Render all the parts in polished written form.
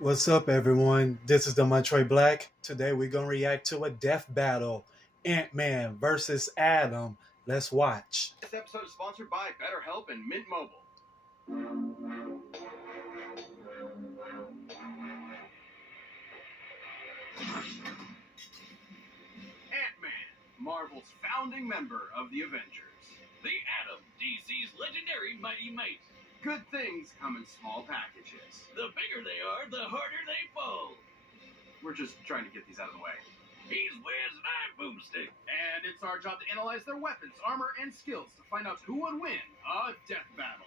What's up, everyone? This is the Montroy Black. Today we're gonna react to a death battle: Ant-Man versus Adam. Let's watch. This episode is sponsored by BetterHelp and Mint Mobile. Ant-Man, Marvel's founding member of the Avengers. The Atom, DC's legendary Mighty Mite. Good things come in small packages. The bigger they are, the harder they fall. We're just trying to get these out of the way. He's Wiz and I'm Boomstick. And it's our job to analyze their weapons, armor, and skills to find out who would win a death battle.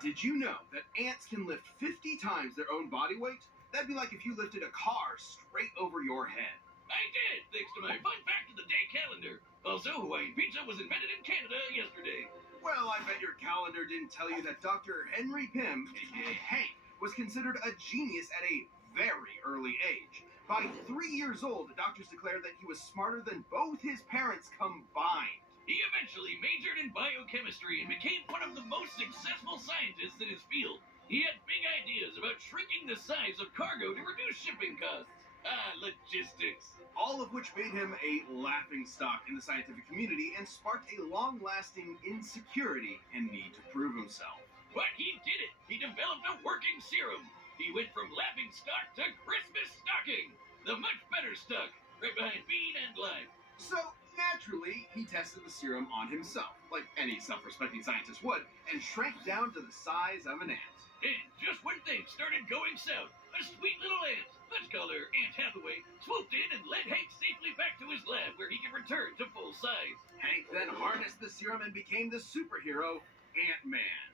Did you know that ants can lift 50 times their own body weight? That'd be like if you lifted a car straight over your head. I did, thanks to my fun fact of the day calendar. Also, Hawaiian pizza was invented in Canada yesterday. Well, I bet your calendar didn't tell you that Dr. Henry Pym, aka Hank, was considered a genius at a very early age. By 3 years old, doctors declared that he was smarter than both his parents combined. He eventually majored in biochemistry and became one of the most successful scientists in his field. He had big ideas about shrinking the size of cargo to reduce shipping costs. Logistics. All of which made him a laughingstock in the scientific community and sparked a long-lasting insecurity and need to prove himself. But he did it. He developed a working serum. He went from laughingstock to Christmas stocking. The much better stock, right behind Bean and Lime. So, naturally, he tested the serum on himself, like any self-respecting scientist would, and shrank down to the size of an ant. And just when things started going south, a sweet little ant, let's call her Aunt Hathaway, swooped in and led Hank safely back to his lab where he could return to full size. Hank then harnessed the serum and became the superhero, Ant-Man.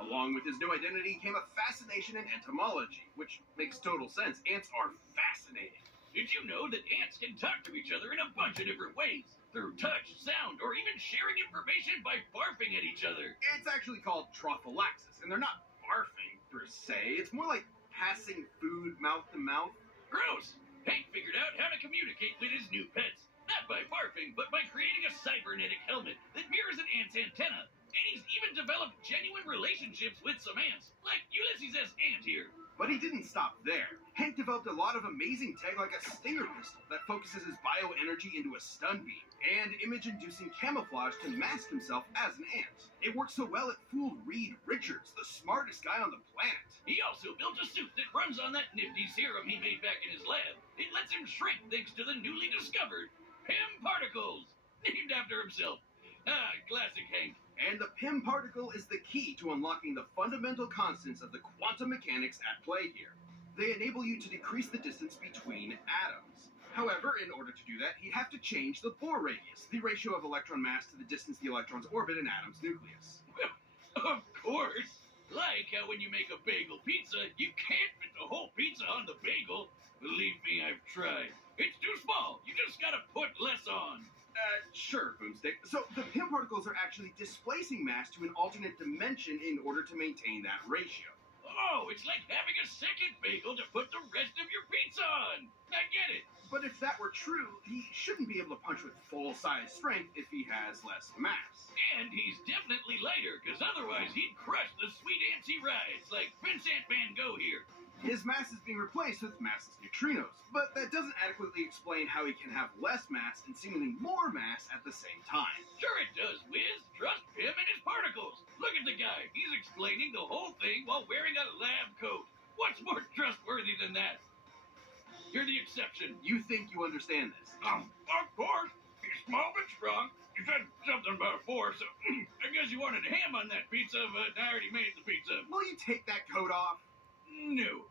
Along with his new identity came a fascination in entomology, which makes total sense. Ants are fascinating. Did you know that ants can talk to each other in a bunch of different ways? Through touch, sound, or even sharing information by barfing at each other. It's actually called trophallaxis, and they're not barfing per se. It's more like passing food mouth to mouth. Gross! Hank figured out how to communicate with his new pets. Not by barfing, but by creating a cybernetic helmet that mirrors an ant's antenna. And he's even developed genuine relationships with some ants, like Ulysses S. Ant here. But he didn't stop there. Hank developed a lot of amazing tech like a stinger pistol that focuses his bioenergy into a stun beam, and image-inducing camouflage to mask himself as an ant. It worked so well it fooled Reed Richards, the smartest guy on the planet. He also built a suit that runs on that nifty serum he made back in his lab. It lets him shrink thanks to the newly discovered Pym particles, named after himself. Classic Hank. And the Pym particle is the key to unlocking the fundamental constants of the quantum mechanics at play here. They enable you to decrease the distance between atoms. However, in order to do that, you have to change the Bohr radius, the ratio of electron mass to the distance the electrons orbit an atom's nucleus. Of course. Like how when you make a bagel pizza, you can't fit the whole pizza on the bagel. Believe me, I've tried. It's too small. You just gotta put less on. Sure, Boomstick. So the Pym particles are actually displacing mass to an alternate dimension in order to maintain that ratio. Oh, it's like having a second bagel to put the rest of your pizza on. I get it. But if that were true, he shouldn't be able to punch with full-size strength if he has less mass. And he's definitely lighter, because otherwise he'd crush the sweet ants he rides, like Vincent Van Gogh here. His mass is being replaced with massless neutrinos, but that doesn't adequately explain how he can have less mass and seemingly more mass at the same time. Sure it does, Wiz. Trust him and his particles. Look at the guy. He's explaining the whole thing while wearing a lab coat. What's more trustworthy than that? You're the exception. You think you understand this? Of course. He's small but strong. You said something about a force, so I guess you wanted ham on that pizza, but I already made the pizza. Will you take that coat off? No.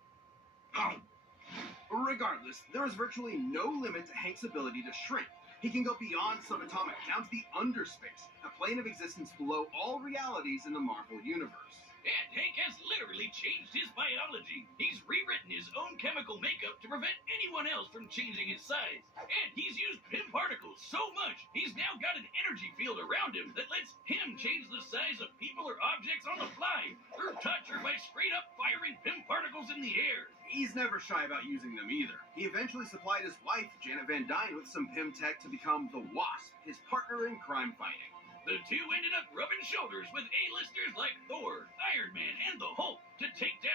Regardless, there is virtually no limit to Hank's ability to shrink. He can go beyond subatomic, down to the underspace, a plane of existence below all realities in the Marvel Universe. And Hank has literally changed his biology. He's rewritten his own chemical makeup to prevent anyone else from changing his size. And he's used Pym particles so much, he's now got an energy field around him that lets him change the size of people or objects on the fly, through touch or by straight up firing Pym particles in the air. He's never shy about using them either. He eventually supplied his wife, Janet Van Dyne, with some Pym tech to become the Wasp, his partner in crime fighting. The two ended up rubbing shoulders with A-listers like Thor, Iron Man, and the Hulk to take down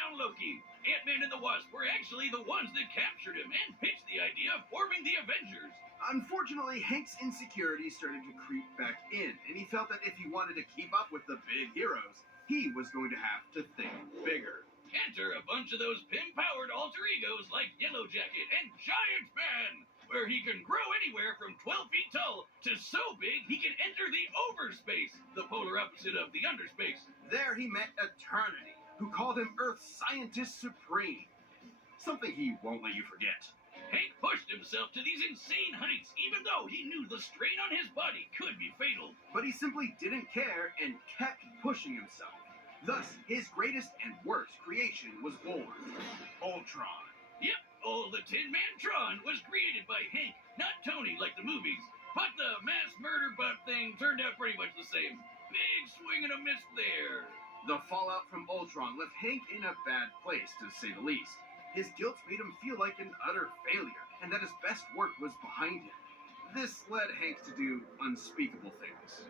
Ant-Man and the Wasp were actually the ones that captured him and pitched the idea of forming the Avengers. Unfortunately, Hank's insecurities started to creep back in, and he felt that if he wanted to keep up with the big heroes, he was going to have to think bigger. Enter a bunch of those Pym-powered alter egos like Yellow Jacket and Giant Man, where he can grow anywhere from 12 feet tall to so big he can enter the overspace, the polar opposite of the underspace. There he met Eternity, who called him Earth's Scientist Supreme. Something he won't let you forget. Hank pushed himself to these insane heights, even though he knew the strain on his body could be fatal. But he simply didn't care and kept pushing himself. Thus, his greatest and worst creation was born, Ultron. Yep, all the Tin Man Tron was created by Hank, not Tony like the movies. But the mass murder butt thing turned out pretty much the same. Big swing and a miss there. The fallout from Ultron left Hank in a bad place, to say the least. His guilt made him feel like an utter failure, and that his best work was behind him. This led Hank to do unspeakable things.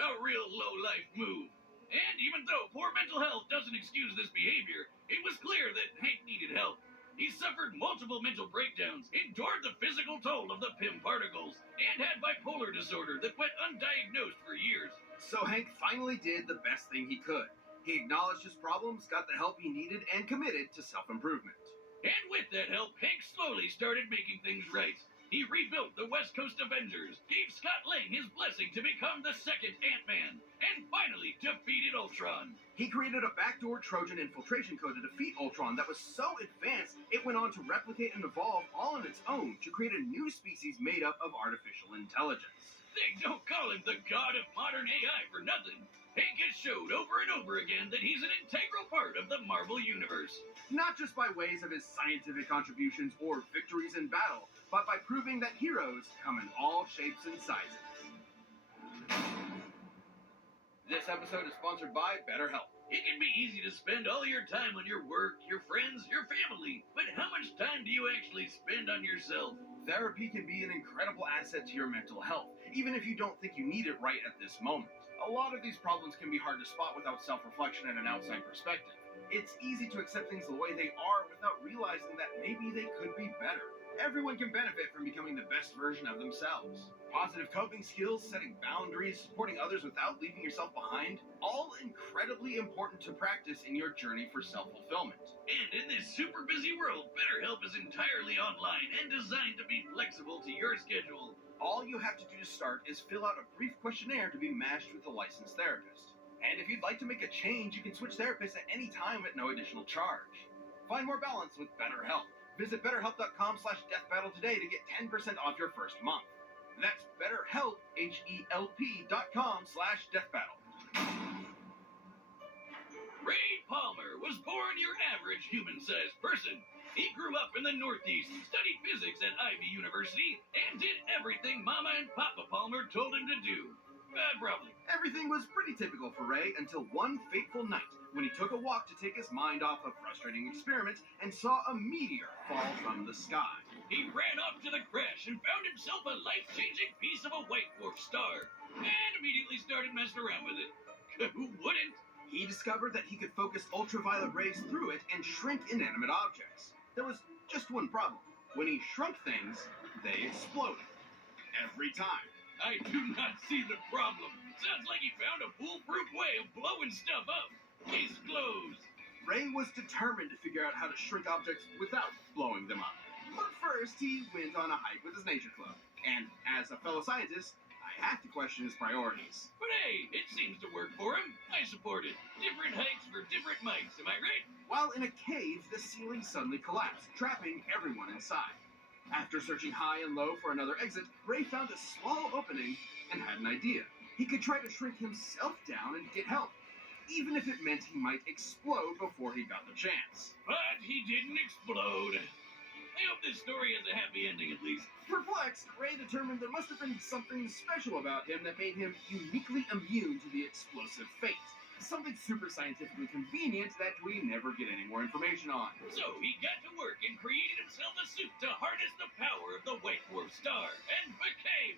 A real low-life move. And even though poor mental health doesn't excuse this behavior, it was clear that Hank needed help. He suffered multiple mental breakdowns, endured the physical toll of the Pym particles, and had bipolar disorder that went undiagnosed for years. So Hank finally did the best thing he could. He acknowledged his problems, got the help he needed, and committed to self-improvement. And with that help, Hank slowly started making things right. He rebuilt the West Coast Avengers, gave Scott Lang his blessing to become the second Ant-Man, and finally defeated Ultron. He created a backdoor Trojan infiltration code to defeat Ultron that was so advanced, it went on to replicate and evolve all on its own to create a new species made up of artificial intelligence. They don't call him the god of modern AI for nothing. Hank has showed over and over again that he's an integral part of the Marvel Universe. Not just by ways of his scientific contributions or victories in battle, but by proving that heroes come in all shapes and sizes. This episode is sponsored by BetterHelp. It can be easy to spend all your time on your work, your friends, your family, but how much time do you actually spend on yourself? Therapy can be an incredible asset to your mental health, even if you don't think you need it right at this moment. A lot of these problems can be hard to spot without self-reflection and an outside perspective. It's easy to accept things the way they are without realizing that maybe they could be better. Everyone can benefit from becoming the best version of themselves. Positive coping skills, setting boundaries, supporting others without leaving yourself behind, all incredibly important to practice in your journey for self-fulfillment. And in this super busy world, BetterHelp is entirely online and designed to be flexible to your schedule. All you have to do to start is fill out a brief questionnaire to be matched with a licensed therapist. And if you'd like to make a change, you can switch therapists at any time at no additional charge. Find more balance with BetterHelp. Visit BetterHelp.com/deathbattle today to get 10% off your first month. That's BetterHelp, HELP.com/deathbattle. Ray Palmer was born your average human-sized person. He grew up in the Northeast, studied physics at Ivy University, and did everything Mama and Papa Palmer told him to do. Probably. Everything was pretty typical for Ray until one fateful night when he took a walk to take his mind off of frustrating experiments and saw a meteor fall from the sky. He ran off to the crash and found himself a life-changing piece of a white dwarf star, and immediately started messing around with it. Who wouldn't? He discovered that he could focus ultraviolet rays through it and shrink inanimate objects. There was just one problem. When he shrunk things, they exploded. Every time. I do not see the problem. Sounds like he found a foolproof way of blowing stuff up. Case closed. Ray was determined to figure out how to shrink objects without blowing them up. But first, he went on a hike with his nature club. And as a fellow scientist, I have to question his priorities. But hey, it seems to work for him. I support it. Different hikes for different mics, am I right? While in a cave, the ceiling suddenly collapsed, trapping everyone inside. After searching high and low for another exit, Ray found a small opening and had an idea. He could try to shrink himself down and get help, even if it meant he might explode before he got the chance. But he didn't explode. I hope this story has a happy ending at least. Perplexed, Ray determined there must have been something special about him that made him uniquely immune to the explosive fate. Something super scientifically convenient that we never get any more information on. So he got to work and created himself a suit to harness the power of the white dwarf star and became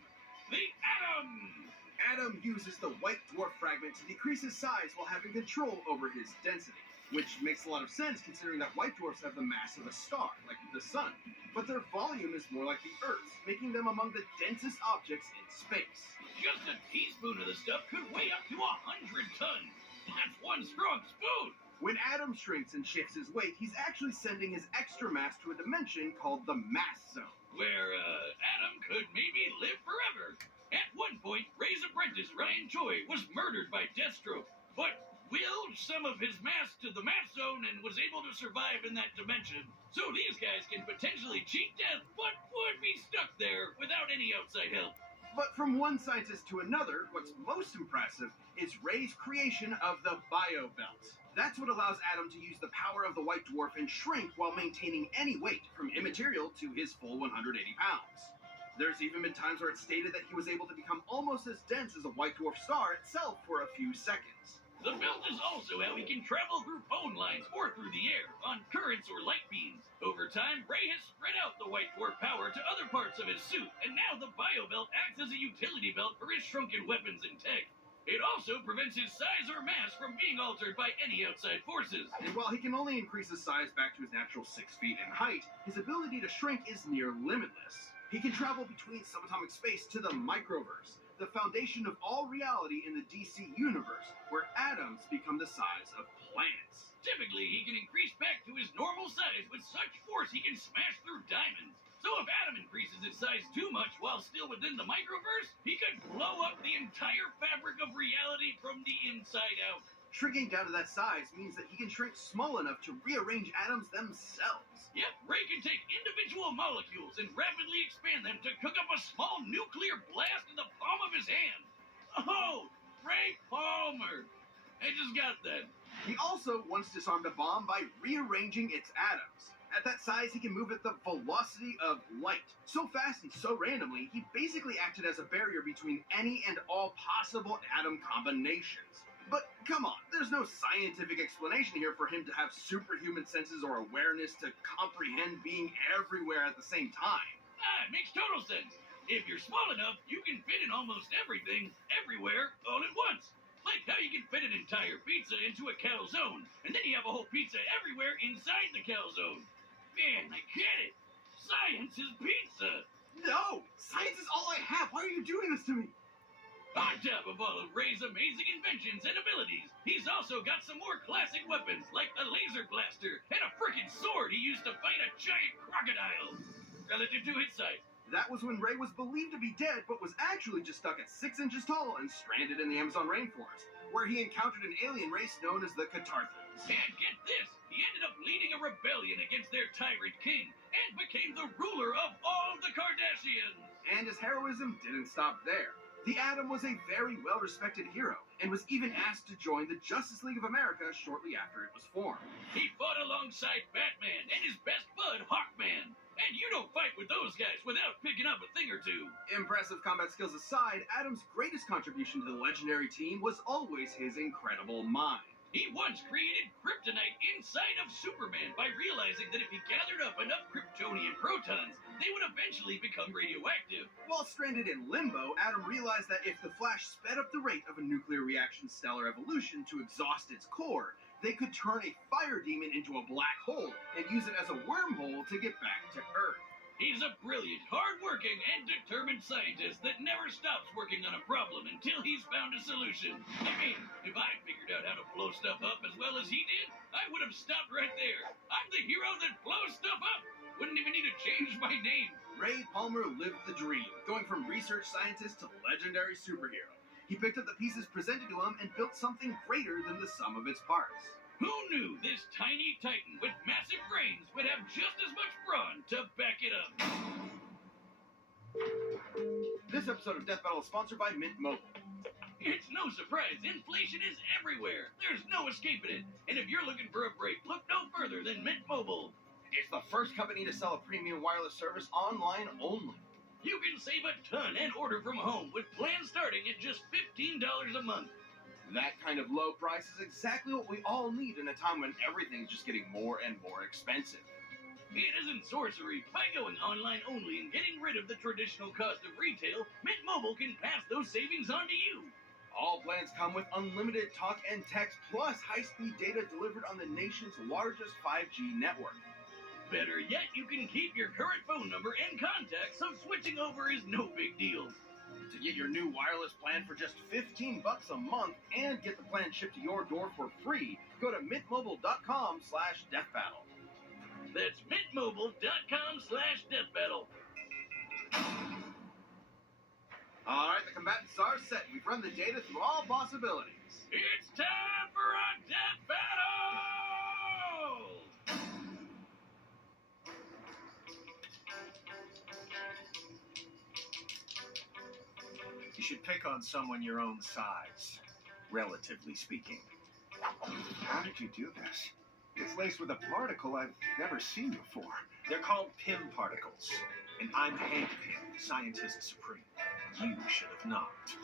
the Atom! Atom uses the white dwarf fragment to decrease his size while having control over his density. which makes a lot of sense considering that white dwarfs have the mass of a star, like the sun, but their volume is more like the Earth's, making them among the densest objects in space. Just a teaspoon of the stuff could weigh up to 100 tons. That's one strong spoon. When Adam shrinks and shifts his weight, he's actually sending his extra mass to a dimension called the mass zone. Where, Adam could maybe live forever. At one point, Ray's apprentice, Ryan Choi, was murdered by Deathstroke, but willed some of his mass to the mass zone and was able to survive in that dimension. So these guys can potentially cheat death, but would be stuck there without any outside help. But from one scientist to another, what's most impressive is Ray's creation of the Bio Belt. That's what allows Adam to use the power of the white dwarf and shrink while maintaining any weight, from immaterial to his full 180 pounds. There's even been times where it's stated that he was able to become almost as dense as a white dwarf star itself for a few seconds. The belt is also how he can travel through phone lines or through the air, on currents or light beams. Over time, Ray has spread out the white dwarf power to other parts of his suit, and now the Bio Belt acts as a utility belt for his shrunken weapons and tech. It also prevents his size or mass from being altered by any outside forces. And while he can only increase his size back to his natural 6 feet in height, his ability to shrink is near limitless. He can travel between subatomic space to the microverse, the foundation of all reality in the DC universe, where atoms become the size of planets. Typically, he can increase back to his normal size with such force he can smash through diamonds. So if Adam increases his size too much while still within the microverse, he could blow up the entire fabric of reality from the inside out. Shrinking down to that size means that he can shrink small enough to rearrange atoms themselves. Yep, Ray can take individual molecules and rapidly expand them to cook up a small nuclear blast in the palm of his hand. Oh, Ray Palmer. I just got that. He also once disarmed a bomb by rearranging its atoms. At that size, he can move at the velocity of light. So fast and so randomly, he basically acted as a barrier between any and all possible atom combinations. But come on, there's no scientific explanation here for him to have superhuman senses or awareness to comprehend being everywhere at the same time. It makes total sense. If you're small enough, you can fit in almost everything, everywhere, all at once. Like how you can fit an entire pizza into a calzone, and then you have a whole pizza everywhere inside the calzone. Man, I get it. Science is pizza. No! Science is all I have! Why are you doing this to me? On top of all of Ray's amazing inventions and abilities, he's also got some more classic weapons, like a laser blaster and a frickin' sword he used to fight a giant crocodile. Relative to his size. That was when Ray was believed to be dead, but was actually just stuck at 6 inches tall and stranded in the Amazon rainforest, where he encountered an alien race known as the Catarthans. And get this, he ended up leading a rebellion against their tyrant king, and became the ruler of all the Kardashians. And his heroism didn't stop there. The Atom was a very well-respected hero, and was even asked to join the Justice League of America shortly after it was formed. He fought alongside Batman and his best bud, Hawkman. And you don't fight with those guys without picking up a thing or two. Impressive combat skills aside, Adam's greatest contribution to the legendary team was always his incredible mind. He once created kryptonite inside of Superman by realizing that if he gathered up enough Kryptonian protons, they would eventually become radioactive. While stranded in limbo, Adam realized that if the Flash sped up the rate of a nuclear reaction's stellar evolution to exhaust its core, they could turn a fire demon into a black hole and use it as a wormhole to get back to Earth. He's a brilliant, hard-working, and determined scientist that never stops working on a problem until he's found a solution. I mean, if I figured out how to blow stuff up as well as he did, I would have stopped right there. I'm the hero that blows stuff up. Wouldn't even need to change my name. Ray Palmer lived the dream, going from research scientist to legendary superhero. He picked up the pieces presented to him and built something greater than the sum of its parts. Who knew this tiny titan with massive brains would have just as much brawn to back it up? This episode of Death Battle is sponsored by Mint Mobile. It's no surprise, inflation is everywhere. There's no escaping it. And if you're looking for a break, look no further than Mint Mobile. It's the first company to sell a premium wireless service online only. You can save a ton and order from home with plans starting at just $15 a month. That kind of low price is exactly what we all need in a time when everything's just getting more and more expensive. It isn't sorcery. By going online only and getting rid of the traditional cost of retail, Mint Mobile can pass those savings on to you. All plans come with unlimited talk and text plus high-speed data delivered on the nation's largest 5G network. Better yet, you can keep your current phone number and contacts, so switching over is no big deal. To get your new wireless plan for just $15 a month and get the plan shipped to your door for free, go to mintmobile.com/deathbattle. That's mintmobile.com/deathbattle. All right, the combatants are set. We've run the data through all possibilities. It's time for a death battle! You should pick on someone your own size, relatively speaking. How did you do this? It's laced with a particle I've never seen before. They're called Pym particles, and I'm Hank Pym, scientist supreme. You should have knocked.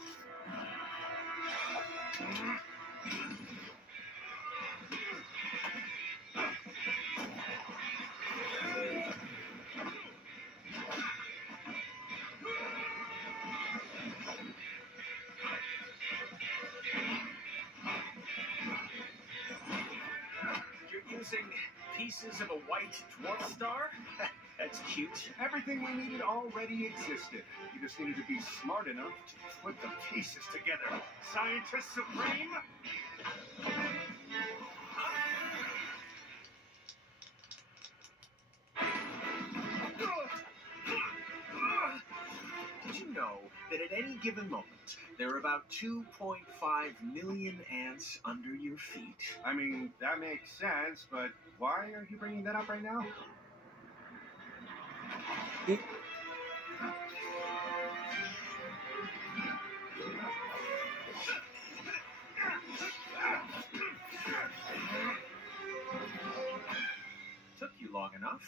You're using pieces of a white dwarf star? That's cute. Everything we needed already existed. You just needed to be smart enough to put the pieces together. Scientist Supreme? Did you know that at any given moment, there are about 2.5 million ants under your feet? I mean, that makes sense, but why are you bringing that up right now? Took you long enough.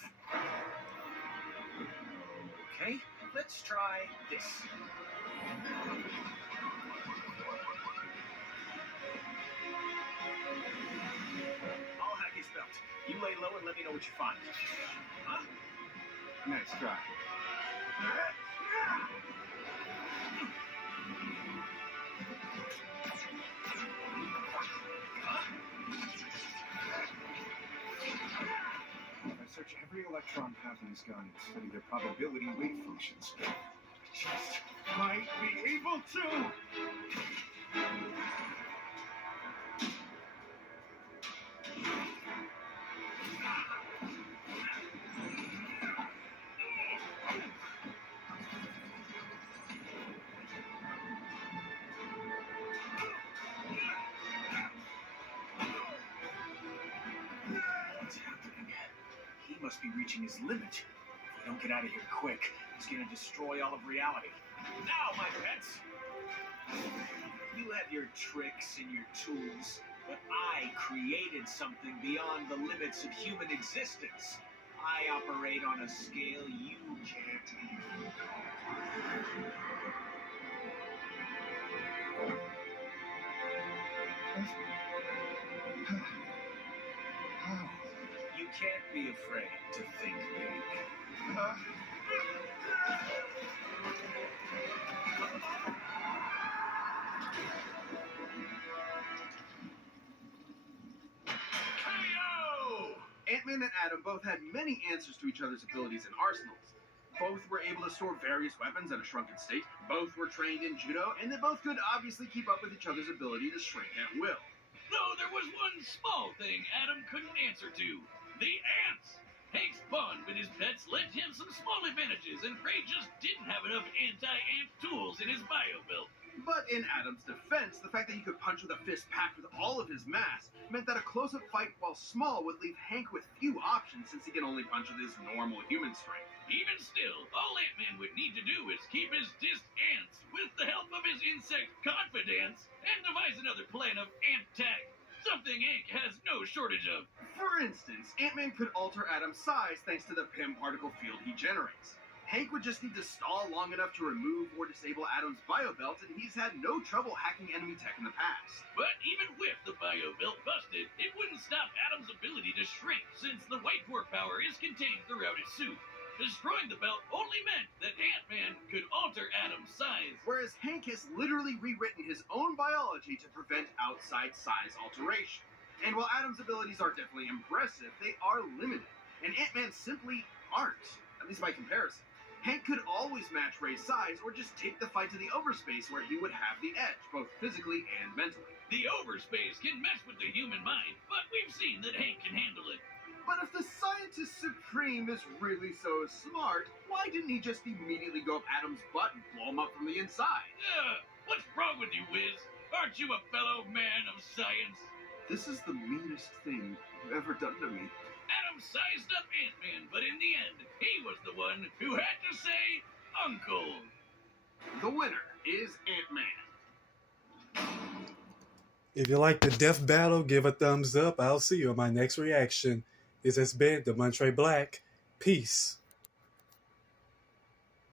Okay, let's try this. I'll hack his belt. You lay low and let me know what you find. Huh? Nice try. If I search every electron path in this gun and study their probability weight functions, I just might be able to! What's happening? He must be reaching his limit. If we don't get out of here quick, he's gonna destroy all of reality. Now, my pets! You have your tricks and your tools, but I created something beyond the limits of human existence. I operate on a scale you can't even How? You can't be afraid to think big. KO! Ant-Man and Atom both had many answers to each other's abilities and arsenals. Both were able to store various weapons in a shrunken state, both were trained in judo, and they both could obviously keep up with each other's ability to shrink at will. Though there was one small thing Adam couldn't answer to. The ants! Hank's bond with his pets led him some small advantages, and Prey just didn't have enough anti-ant tools in his bio belt. But in Adam's defense, the fact that he could punch with a fist packed with all of his mass meant that a close-up fight, while small, would leave Hank with few options since he can only punch with his normal human strength. Even still, all Ant-Man would need to do is keep his dissed ants with the help of his insect confidants and devise another plan of ant tag, something Hank has no shortage of. For instance, Ant-Man could alter Adam's size thanks to the Pym particle field he generates. Hank would just need to stall long enough to remove or disable Adam's bio belt, and he's had no trouble hacking enemy tech in the past. But even with the bio belt busted, it wouldn't stop Adam's ability to shrink, since the white dwarf power is contained throughout his suit. Destroying the belt only meant that Ant-Man could alter Adam's size. Whereas Hank has literally rewritten his own biology to prevent outside size alteration. And while Adam's abilities are definitely impressive, they are limited. And Ant-Man simply aren't, at least by comparison. Hank could always match Ray's size or just take the fight to the overspace where he would have the edge, both physically and mentally. The overspace can mess with the human mind, but we've seen that Hank can handle it. But if the Scientist Supreme is really so smart, why didn't he just immediately go up Adam's butt and blow him up from the inside? What's wrong with you, Wiz? Aren't you a fellow man of science? This is the meanest thing you've ever done to me. Adam sized up Ant-Man, but in the end, he was the one who had to say, Uncle. The winner is Ant-Man. If you like the death battle, give a thumbs up. I'll see you on my next reaction. This has been the Montre Black. Peace.